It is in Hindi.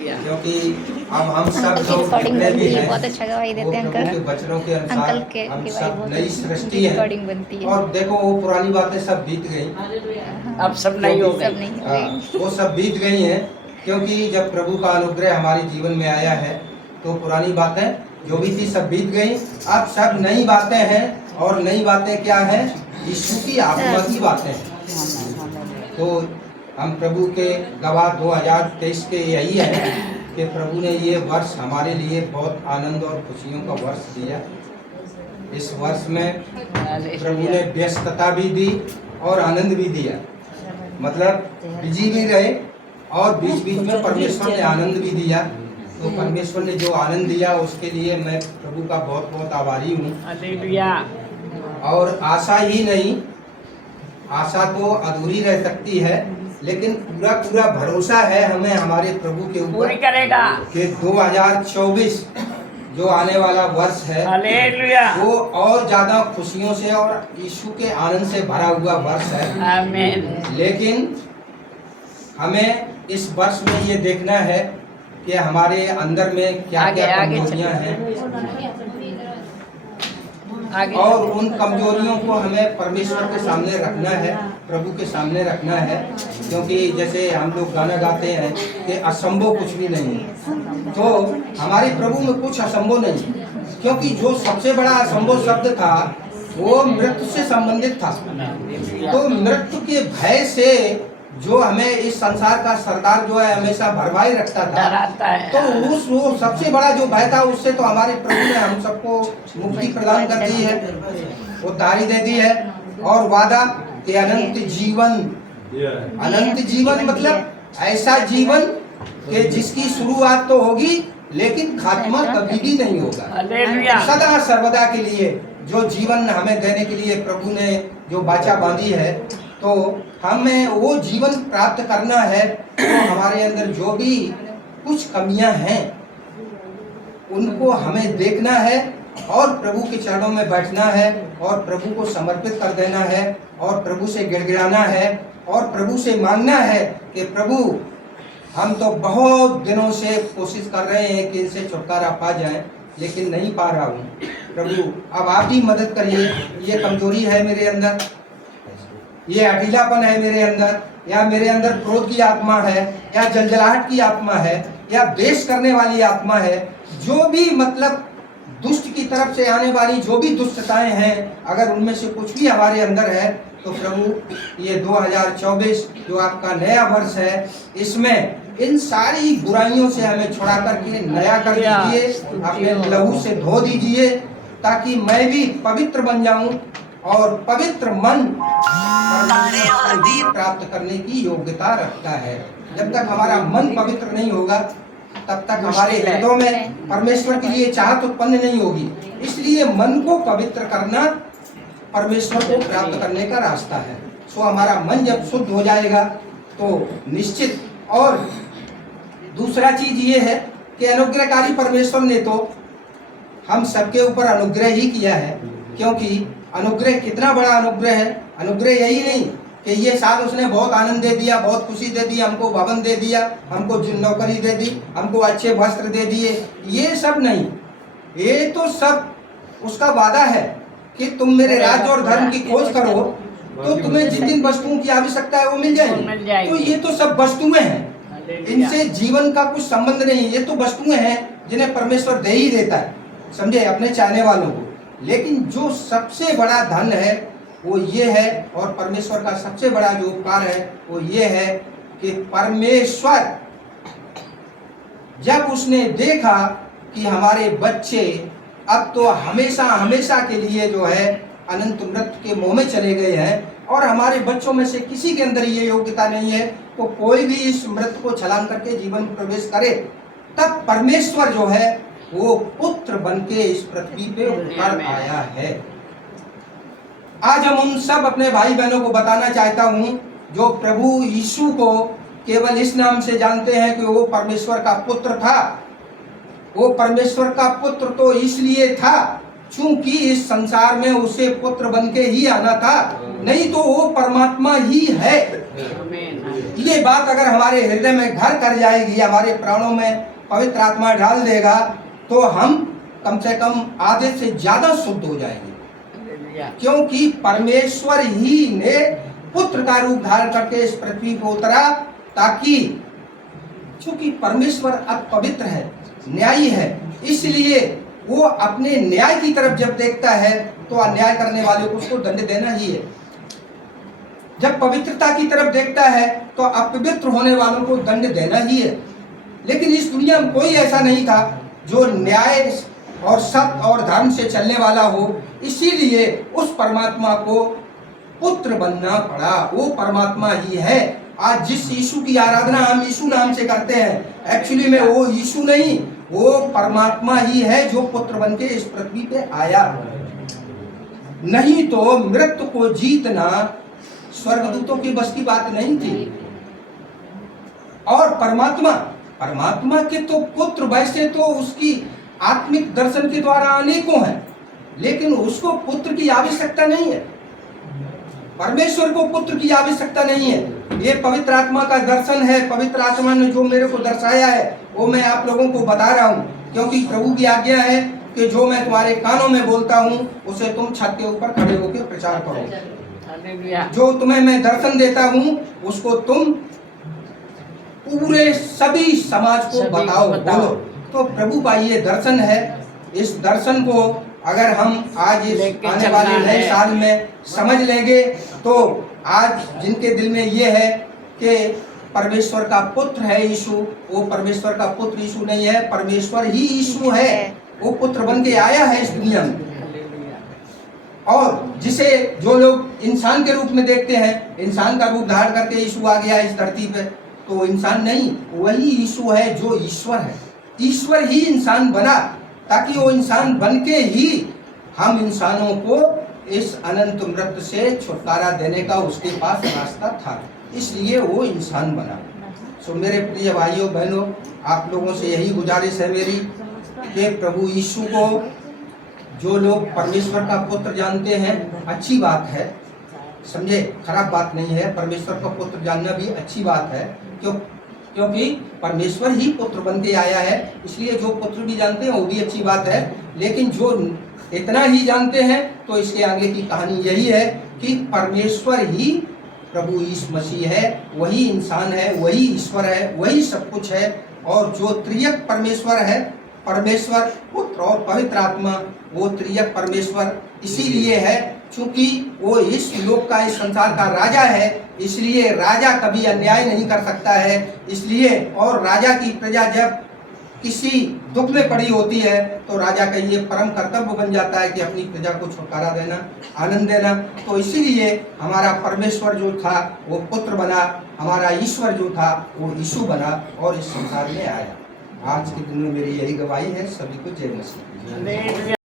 क्योंकि अब हम सब लोग रिकॉर्डिंग जितने बनती भी है, हैं बहुत अच्छा गवाही वो देते हैं प्रभु के अंकल। वचनों के अनुसार अंकल के हम की सब बहुत नई अच्छी सृष्टि है। रिकॉर्डिंग बनती है। और देखो वो पुरानी बातें सब बीत गई, अब सब नहीं हो सब गई। नहीं हो हाँ, गई। वो सब बीत गई हैं। क्योंकि जब प्रभु का अनुग्रह हमारे जीवन में आया है तो पुरानी बातें जो भी थी सब बीत गई। अब सब नई बातें हैं। और नई बातें क्या हैं? यीशु की आत्मा की बातें हैं। तो हम प्रभु के गवाह 2023 के यही है कि प्रभु ने ये वर्ष हमारे लिए बहुत आनंद और खुशियों का वर्ष दिया। इस वर्ष में प्रभु ने व्यस्तता भी दी और आनंद भी दिया, मतलब बिजी भी रहे और बीच बीच में परमेश्वर ने आनंद भी दिया। तो परमेश्वर ने जो आनंद दिया उसके लिए मैं प्रभु का बहुत बहुत आभारी हूँ। हालेलुया। और आशा ही नहीं, आशा तो अधूरी रह सकती है, लेकिन पूरा पूरा भरोसा है हमें हमारे प्रभु के पूरी ऊपर करेगा। कि 2024 जो आने वाला वर्ष है हालेलुया। वो और ज्यादा खुशियों से और यीशु के आनंद से भरा हुआ वर्ष है। आमीन। लेकिन हमें इस वर्ष में ये देखना है कि हमारे अंदर में क्या क्या आगे कमजोरियां हैं आगे और उन कमजोरियों को हमें परमेश्वर के सामने रखना है, प्रभु के सामने रखना है। क्योंकि जैसे हम लोग गाना गाते हैं कि असंभव कुछ भी नहीं है, तो हमारे प्रभु में कुछ असंभव नहीं, क्योंकि जो सबसे बड़ा असंभव शब्द था वो मृत्यु से संबंधित था। तो मृत्यु के भय से जो हमें इस संसार का सरकार जो है हमेशा भरवाई रखता था, डराता है। तो उस वो सबसे बड़ा जो भय था उससे तो हमारे प्रभु ने हम सबको मुक्ति प्रदान कर दी है, उद्धारी दे दी है। और वादा कि अनंत जीवन, अनंत जीवन मतलब ऐसा जीवन कि जिसकी शुरुआत तो होगी लेकिन खात्मा कभी भी नहीं होगा। हालेलुया। सदा सर्वदा के लिए जो जीवन हमें देने के लिए प्रभु ने जो वाचा बांधी है, तो हमें वो जीवन प्राप्त करना है। तो हमारे अंदर जो भी कुछ कमियां हैं उनको हमें देखना है और प्रभु के चरणों में बैठना है और प्रभु को समर्पित कर देना है और प्रभु से गिड़गिड़ाना है और प्रभु से मांगना है कि प्रभु हम तो बहुत दिनों से कोशिश कर रहे हैं कि इनसे छुटकारा पा जाए, लेकिन नहीं पा रहा हूँ। प्रभु अब आप ही मदद करिए। ये कमजोरी है मेरे अंदर, ये अकेलापन है मेरे अंदर, या मेरे अंदर क्रोध की आत्मा है, या जलजलाहट की आत्मा है, या द्वेष करने वाली आत्मा है। जो भी मतलब दुष्ट की तरफ से आने वाली जो भी दुष्टताएं हैं, अगर उनमें से कुछ भी हमारे अंदर है तो प्रभु ये 2024 जो आपका नया वर्ष है, इसमें इन सारी बुराइयों से हमें छुड़ा करके नया कर दीजिए, अपने लहू से धो दीजिए, ताकि मैं भी पवित्र बन जाऊं और पवित्र मन प्राप्त करने की योग्यता रखता है। जब तक हमारा मन पवित्र नहीं होगा तब तक हमारे हृदयों में परमेश्वर के लिए चाहत उत्पन्न नहीं होगी। इसलिए मन को पवित्र करना परमेश्वर को प्राप्त करने का रास्ता है। सो हमारा मन जब शुद्ध हो जाएगा तो निश्चित। और दूसरा चीज ये है कि अनुग्रहकारी परमेश्वर ने तो हम सबके ऊपर अनुग्रह ही किया है, क्योंकि अनुग्रह कितना बड़ा अनुग्रह है। अनुग्रह यही नहीं कि ये साल उसने बहुत आनंद दे दिया, बहुत खुशी दे दी, हमको भवन दे दिया, हमको नौकरी दे दी, हमको अच्छे वस्त्र दे दिए, ये सब नहीं। ये तो सब उसका वादा है कि तुम मेरे राज्य और धर्म की खोज करो तो तुम्हें जिन जिन वस्तुओं की आवश्यकता है वो मिल जाएगी। तो ये तो सब वस्तुएं हैं, इनसे जीवन का कुछ संबंध नहीं। ये तो वस्तुएं हैं जिन्हें परमेश्वर दे ही देता है, समझे, अपने चाहने वालों को। लेकिन जो सबसे बड़ा धन है वो ये है, और परमेश्वर का सबसे बड़ा जो उपकार है वो ये है कि परमेश्वर जब उसने देखा कि हमारे बच्चे अब तो हमेशा हमेशा के लिए जो है अनंत मृत्यु के मुंह में चले गए हैं, और हमारे बच्चों में से किसी के अंदर ये योग्यता नहीं है तो कोई भी इस मृत्यु को छलांग करके जीवन में प्रवेश करे, तब परमेश्वर जो है वो पुत्र बनके इस पृथ्वी पे उतर आया है। आज हम उन सब अपने भाई बहनों को बताना चाहता हूं जो प्रभु यीशु को केवल इस नाम से जानते हैं कि वो परमेश्वर का पुत्र था। वो परमेश्वर का पुत्र तो इसलिए था चूंकि इस संसार में उसे पुत्र बन के ही आना था, नहीं तो वो परमात्मा ही है। आमीन। ये बात अगर हमारे हृदय में घर कर जाएगी, हमारे प्राणों में पवित्र आत्मा डाल देगा, तो हम कम से कम आधे से ज्यादा शुद्ध हो जाएंगे। हालेलुया। क्योंकि परमेश्वर ही ने पुत्र का रूप धारण करके इस पृथ्वी पर उतरा, ताकि चूंकि परमेश्वर अब पवित्र है, न्यायी है, इसलिए वो अपने न्याय की तरफ जब देखता है तो अन्याय करने वाले को उसको दंड देना ही है। जब पवित्रता की तरफ देखता है तो अपवित्र होने वालों को दंड देना ही है। लेकिन इस दुनिया में कोई ऐसा नहीं था जो न्याय और सत्य और धर्म से चलने वाला हो, इसीलिए उस परमात्मा को पुत्र बनना पड़ा। वो परमात्मा ही है। आज जिस यीशु की आराधना हम यीशु नाम से करते हैं, एक्चुअली में वो यीशु नहीं, वो परमात्मा ही है जो पुत्र बन के इस पृथ्वी पे आया। नहीं तो मृत्यु को जीतना स्वर्गदूतों की बस की बात नहीं थी। और परमात्मा के तो पुत्र वैसे तो उसकी आत्मिक दर्शन के द्वारा अनेकों हैं, लेकिन उसको पुत्र की आवश्यकता नहीं है। परमेश्वर को पुत्र की आवश्यकता नहीं है। ये पवित्र आत्मा का दर्शन है। पवित्र आत्मा ने जो मेरे को दर्शाया है वो मैं आप लोगों को बता रहा हूँ, क्योंकि प्रभु की आज्ञा है कि जो मैं तुम्हारे कानों में बोलता हूँ उसे तुम छत के ऊपर खड़े होकर प्रचार करो। हालेलुया। जो तुम्हें मैं दर्शन देता हूँ उसको तुम पूरे सभी समाज को बताओ, बोलो। तो प्रभु का ये दर्शन है। इस दर्शन को अगर हम आज इस आने वाले नए साल में समझ लेंगे, तो आज जिनके दिल में ये है कि परमेश्वर का पुत्र है यीशु, वो परमेश्वर का पुत्र यीशु नहीं है, परमेश्वर ही यीशु है। वो पुत्र बन के आया है इस दुनिया में। और जिसे जो लोग इंसान के रूप में देखते हैं, इंसान का रूप धारण करके यीशु आ गया इस धरती पे, तो वो इंसान नहीं, वही यीशु है जो ईश्वर है। ईश्वर ही इंसान बना, ताकि वो इंसान बन के ही हम इंसानों को इस अनंत मृत्यु से छुटकारा देने का उसके पास रास्ता था, इसलिए वो इंसान बना। सो मेरे प्रिय भाइयों बहनों, आप लोगों से यही गुजारिश है मेरी कि प्रभु यीशु को जो लोग परमेश्वर का पुत्र जानते हैं, अच्छी बात है, समझे, खराब बात नहीं है। परमेश्वर का पुत्र जानना भी अच्छी बात है, क्योंकि परमेश्वर ही पुत्र बन के आया है, इसलिए जो पुत्र भी जानते हैं वो भी अच्छी बात है। लेकिन जो इतना ही जानते हैं तो इसके आगे की कहानी यही है कि परमेश्वर ही प्रभु यीशु मसीह है, वही इंसान है, वही ईश्वर है, वही सब कुछ है। और जो त्रियक परमेश्वर है, परमेश्वर पुत्र और पवित्र आत्मा, वो त्रियक परमेश्वर इसीलिए है क्योंकि वो इस लोक का, इस संसार का राजा है, इसलिए राजा कभी अन्याय नहीं कर सकता है। इसलिए और राजा की प्रजा जब किसी दुख में पड़ी होती है तो राजा का ये परम कर्तव्य बन जाता है कि अपनी प्रजा को छुटकारा देना, आनंद देना। तो इसीलिए हमारा परमेश्वर जो था वो पुत्र बना, हमारा ईश्वर जो था वो यीशु बना और इस संसार में आया। आज के दिन में मेरी यही गवाही है। सभी को जय मसीह।